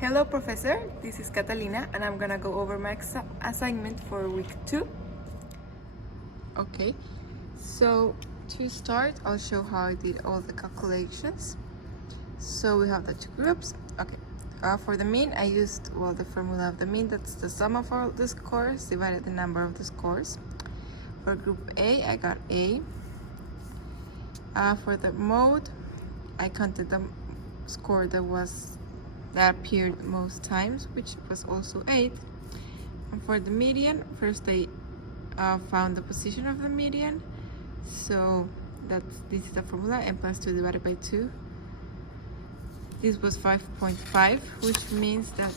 Hello, Professor. This is Catalina, and I'm gonna go over my assignment for week 2. Okay, so to start, I'll show how I did all the calculations. So we have the two groups. Okay, for the mean, I used, the formula of the mean, that's the sum of all the scores divided the number of the scores. For group A, I got A. For the mode, I counted the score that appeared most times, which was also 8. And for the median, first I found the position of the median. So this is the formula, n plus 2 divided by 2. This was 5.5, which means that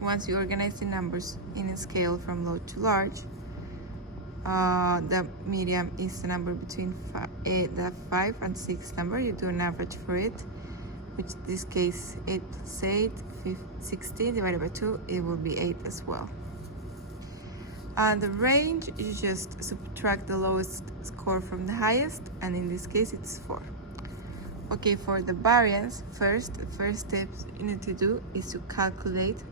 once you organize the numbers in a scale from low to large, the median is the number between the 5 and 6 number. You do an average for it, which in this case 8 plus 8, 16 divided by 2, it will be 8 as well. And the range, you just subtract the lowest score from the highest, and in this case it's 4. Okay, for the variance, the first step you need to do is to calculate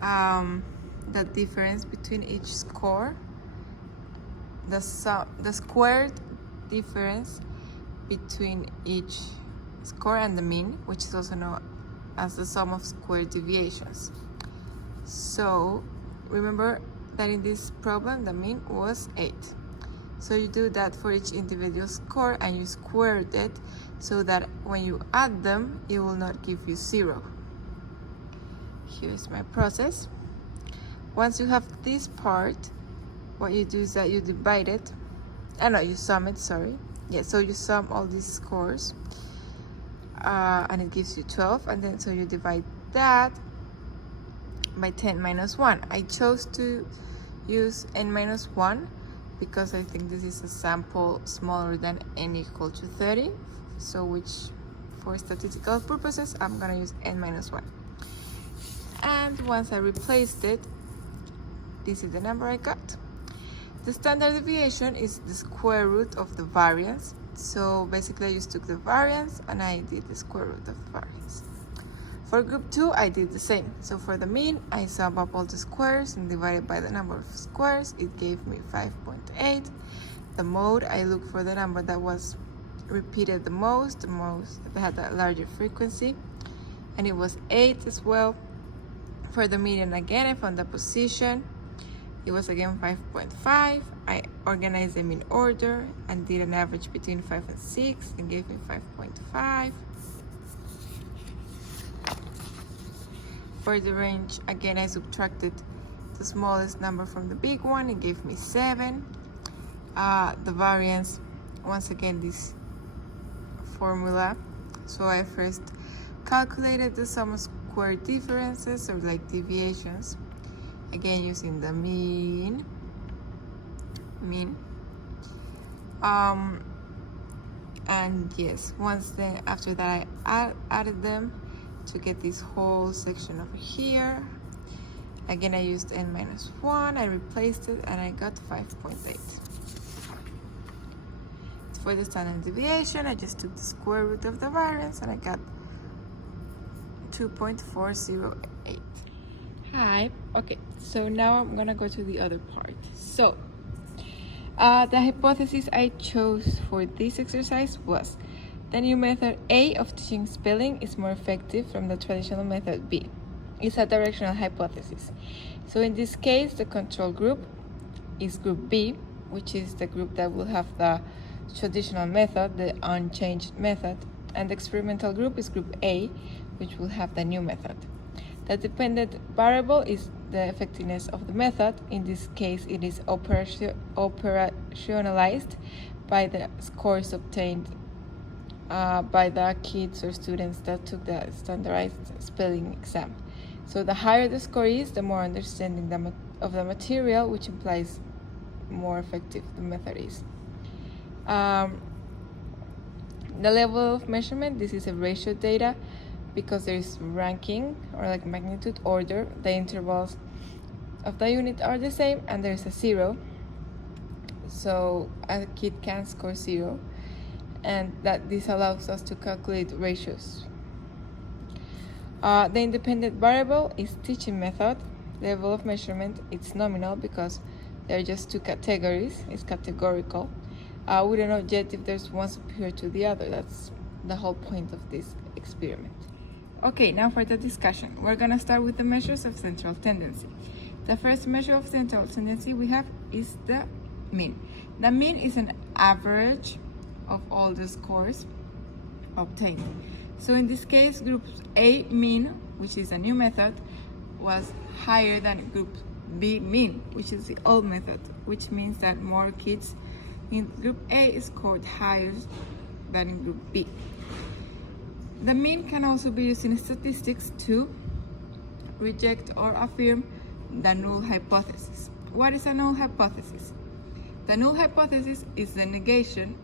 the difference between each score, the squared difference between each score and the mean, which is also known as the sum of squared deviations. So remember that in this problem the mean was 8. So you do that for each individual score and you squared it so that when you add them, it will not give you 0. Here's my process. Once you have this part, what you do is that you divide it. You sum it, sorry. Yeah, so you sum all these scores and it gives you 12, and then so you divide that by 10 minus 1. I chose to use n minus 1 because I think this is a sample smaller than n equal to 30, so which for statistical purposes I'm gonna use n minus 1. And once I replaced it, this is the number I got. The standard deviation is the square root of the variance. So basically I just took the variance and I did the square root of the variance. For group 2, I did the same. So for the mean, I sum up all the squares and divided by the number of squares. It gave me 5.8. The mode, I looked for the number that was repeated the most that had a larger frequency, and it was 8 as well. For the median, again, I found the position. It was again 5.5. I organized them in order and did an average between 5 and 6 and gave me 5.5. For the range, again, I subtracted the smallest number from the big one. It gave me 7. The variance, once again, this formula. So I first calculated the sum of square differences, or like deviations, again using the mean. And yes, after that I added them to get this whole section over here. Again, I used n minus 1, I replaced it, and I got 5.8. For the standard deviation, I just took the square root of the variance and I got 2.408. Hi. Okay, so now I'm gonna go to the other part. So the hypothesis I chose for this exercise was the new method A of teaching spelling is more effective from the traditional method B. It's a directional hypothesis. So in this case, the control group is group B, which is the group that will have the traditional method, the unchanged method, and the experimental group is group A, which will have the new method. The dependent variable is the effectiveness of the method. In this case, it is operationalized by the scores obtained by the kids or students that took the standardized spelling exam. So the higher the score is, the more understanding of the material, which implies more effective the method is. The level of measurement, this is a ratio data because there is ranking or like magnitude order. The intervals of the unit are the same and there's a 0. So a kid can score 0. and that this allows us to calculate ratios. The independent variable is teaching method. Level of measurement, it's nominal because there are just two categories, it's categorical. We don't know yet if there's one superior to the other. That's the whole point of this experiment. Okay, now for the discussion. We're gonna start with the measures of central tendency. The first measure of central tendency we have is the mean. The mean is an average of all the scores obtained. So in this case, group A mean, which is a new method, was higher than group B mean, which is the old method, which means that more kids in group A scored higher than in group B. The mean can also be used in statistics to reject or affirm the null hypothesis. What is a null hypothesis? The null hypothesis is the negation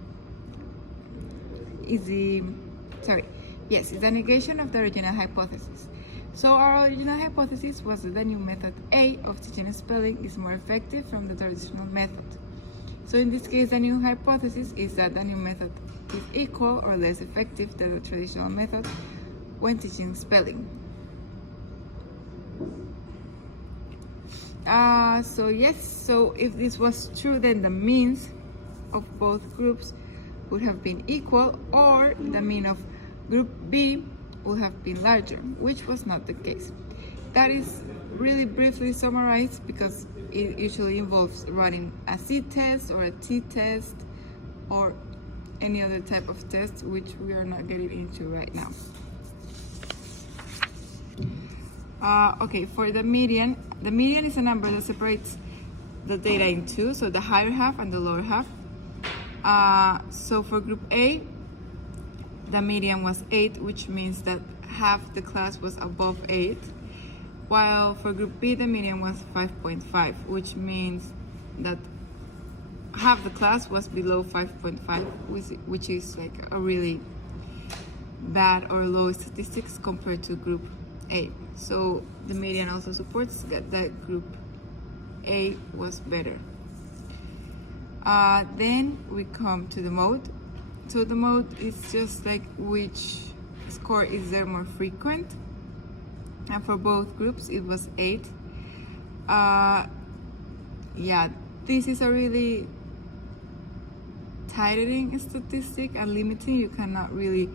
it's the negation of the original hypothesis. So our original hypothesis was that the new method A of teaching spelling is more effective from the traditional method. So in this case, the new hypothesis is that the new method is equal or less effective than the traditional method when teaching spelling. So if this was true, then the means of both groups would have been equal, or the mean of group B would have been larger, which was not the case. That is really briefly summarized because it usually involves running a C-test or a T-test or any other type of test, which we are not getting into right now. Okay, for the median is a number that separates the data in two, so the higher half and the lower half. So for group A, the median was 8, which means that half the class was above 8, while for group B, the median was 5.5, which means that half the class was below 5.5, which is like a really bad or low statistics compared to group A. So the median also supports that group A was better. Then we come to the mode. So the mode is just like which score is there more frequent. And for both groups, it was 8. This is a really tightening statistic and limiting. You cannot really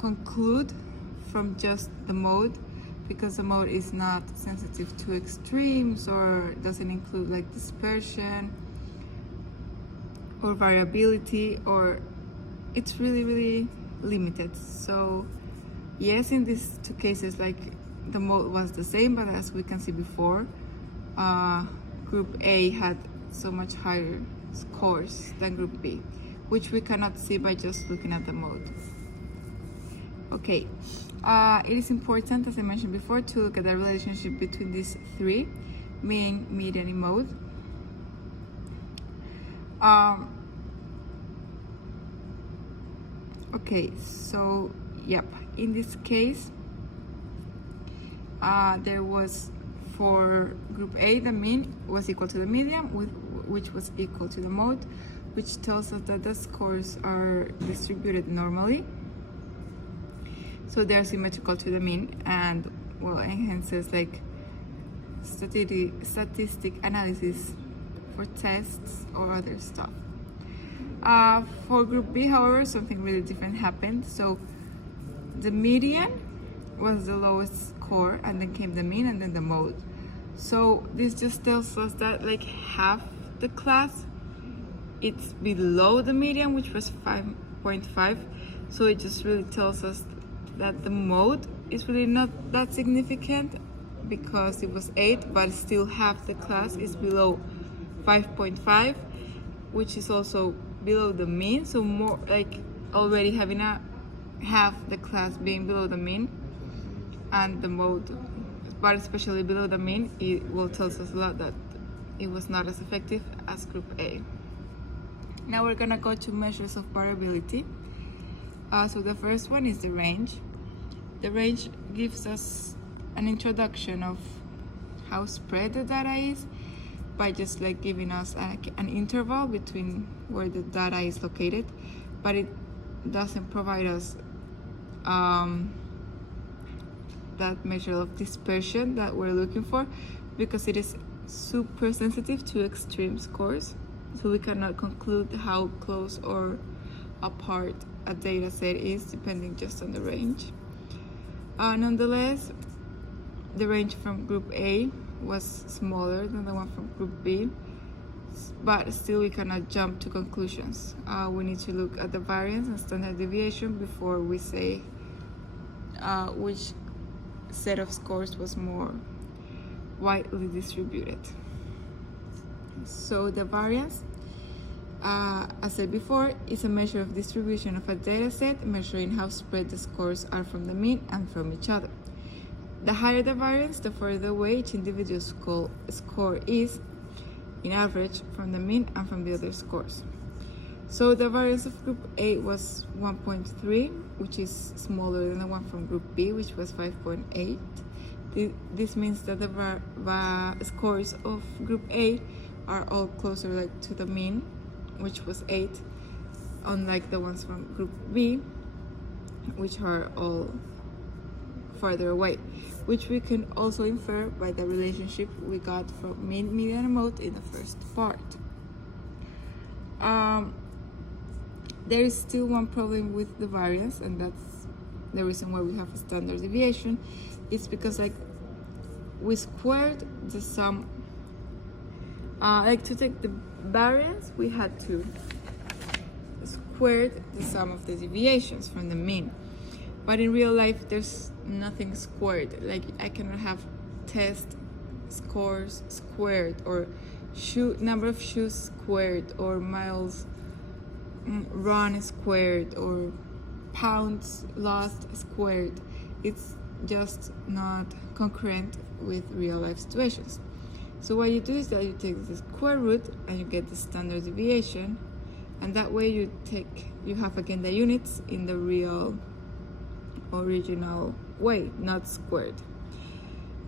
conclude from just the mode, because the mode is not sensitive to extremes or doesn't include like dispersion or variability, or it's really limited. So yes, in these two cases, like the mode was the same, but as we can see before, group A had so much higher scores than group B, which we cannot see by just looking at the mode. Okay, it is important, as I mentioned before, to look at the relationship between these three, mean, median, and mode. Okay, so in this case, there was for group A, the mean was equal to the median, which was equal to the mode, which tells us that the scores are distributed normally. So they are symmetrical to the mean, and enhances like statistic analysis for tests or other stuff. For group B, however, something really different happened. So the median was the lowest score, and then came the mean, and then the mode. So this just tells us that like half the class, it's below the median, which was 5.5. So it just really tells us that the mode is really not that significant, because it was 8, but still half the class is below 5.5, which is also below the mean. So more like already having a half the class being below the mean, and the mode, but especially below the mean, it will tell us a lot that it was not as effective as group A. Now we're gonna go to measures of variability. So the first one is the range. The range gives us an introduction of how spread the data is by just like giving us an interval between where the data is located. but it doesn't provide us that measure of dispersion that we're looking for, because it is super sensitive to extreme scores, so we cannot conclude how close or apart a data set is depending just on the range. Nonetheless, the range from group A was smaller than the one from group B, but still we cannot jump to conclusions. We need to look at the variance and standard deviation before we say which set of scores was more widely distributed. So the variance, as I said before, is a measure of distribution of a data set, measuring how spread the scores are from the mean and from each other. The higher the variance, the further away each individual score is, in average, from the mean and from the other scores. So the variance of group A was 1.3, which is smaller than the one from group B, which was 5.8. This means that the scores of group A are all closer to the mean, which was 8, unlike the ones from group B, which are all farther away, which we can also infer by the relationship we got from mean, median, and mode in the first part. There is still one problem with the variance, and that's the reason why we have a standard deviation. It's because we squared the sum. To take the variance, we had to square the sum of the deviations from the mean. But in real life, there's nothing squared. I cannot have test scores squared, or number of shoes squared, or miles run squared, or pounds lost squared. It's just not concurrent with real life situations. So what you do is that you take the square root and you get the standard deviation, and that way you have again the units in the real original way, not squared.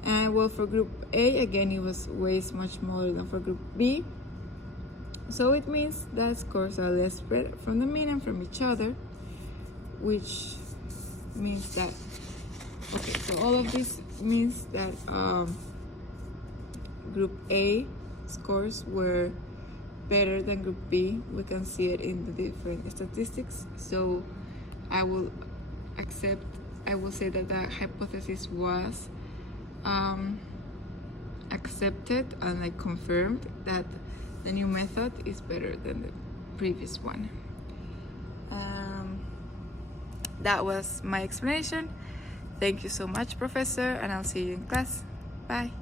And well, for group A, again, it was much smaller than for group B. So it means that scores are less spread from the mean and from each other, which means that, okay, so all of this means that group A scores were better than group B. We can see it in the different statistics. So I will say that the hypothesis was accepted and confirmed that the new method is better than the previous one. That was my explanation. Thank you so much, Professor, and I'll see you in class. Bye.